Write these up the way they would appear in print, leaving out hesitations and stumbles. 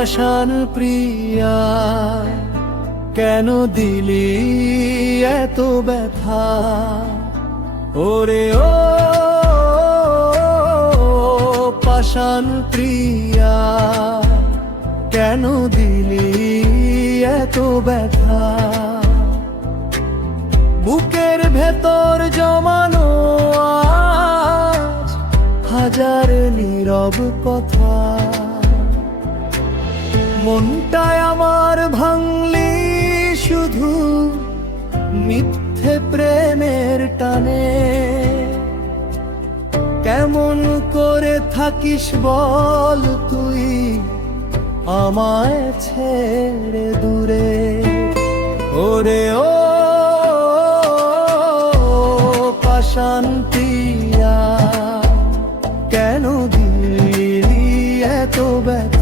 পাষাণ প্রিয়া কেন দিলি এত ব্যথা ওরে ও পাষাণ প্রিয়া কেন দিলি এত ব্যথা বুকের ভেতর জমানো আজ হাজার নীরব কথা মনটায় আমার ভাঙলি শুধু মিথ্যে প্রেমের টানে কেমন করে থাকিস বল তুই আমায় ছেড়ে দূরে ওরে ও পাষাণ প্রিয়া কেন দিলি এত ব্যথা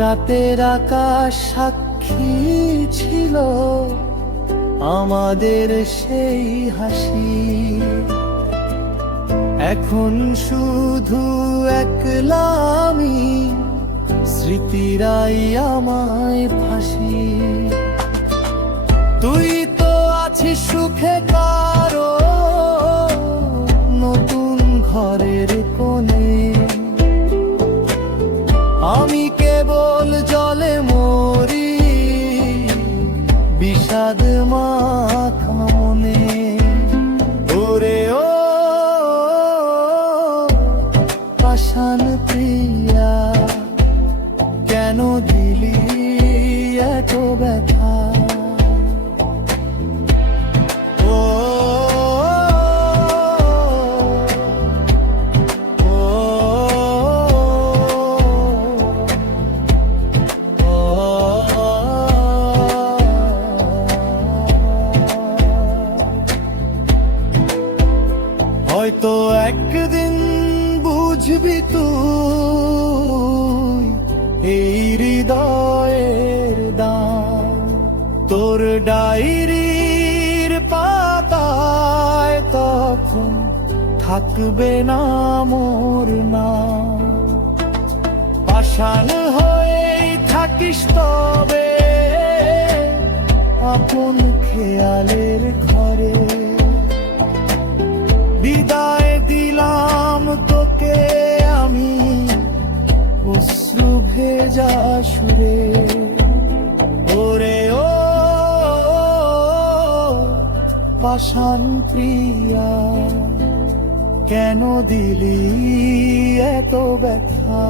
রাতের আকাশ সাক্ষী ছিল আমাদের সেই হাসি এখন শুধু একলা আমি স্মৃতিরাই আমায় ফাঁসি তুই তো আছিস সুখে কারো নতুন ঘরের কোণে আমি কেবল জলে মরি বিষাদ মাখা মনে ওরে ও পাষাণ প্রিয়া কেন দিলি এত ব্যথা হয়তো একদিন বুঝবি তুই এই হৃদয়ের দাম তোর ডায়েরির পাতায় তখন থাকবে না মোর নাম পাষাণ হয়েই থাকিস তবে আপন খেয়ালের ঘরে বিদায় দিলাম তোকে আমি অশ্রু ভেজা সুরে ওরে ও পাষাণ প্রিয়া কেন দিলি এত ব্যথা